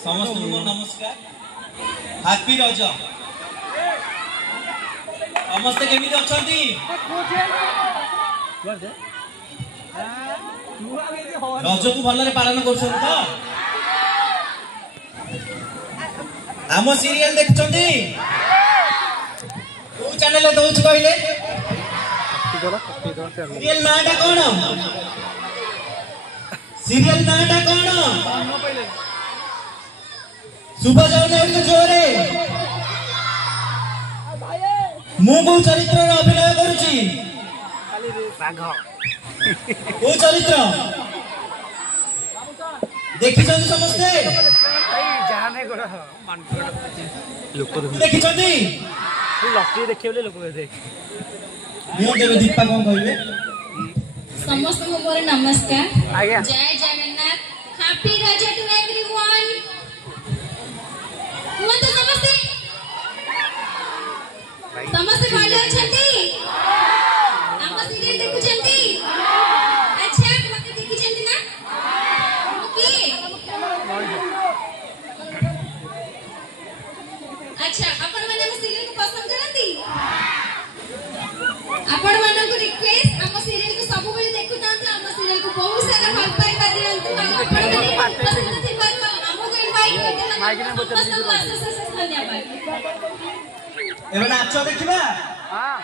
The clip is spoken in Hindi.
समस्त नमस्कार हैप्पी रज समस्त केमिति अछंती रज को भलरे पालन करछन त आम सीरियल देखछंती को चैनल दउछ कहले सीरियल नाटा कोन सीरियल नाटा कोन सुबह जाऊन जोरे मु चरित्र अभिनय करुची को चरित्र देखी समस्ते देखी दीपा कौन कहे समस्त नमस्कार जय जगन्नाथ हैप्पी रज टू एवरीवन तो समस्ते समस्ते भले अछंती हम सीरियल देखुचंती अच्छा मते देखिचंती ना ओके अच्छा अपन माने हम सीरियल को पसंद करंती आपण माने को रिक्वेस्ट हम सीरियल को सब बेले देखुतांत हम सीरियल को बहुत सारा भल पाई पा दियंतु आपण माने पसंद थी पर हमको इनवाइट करते धन्यवाद एबे नाच देखिबा हां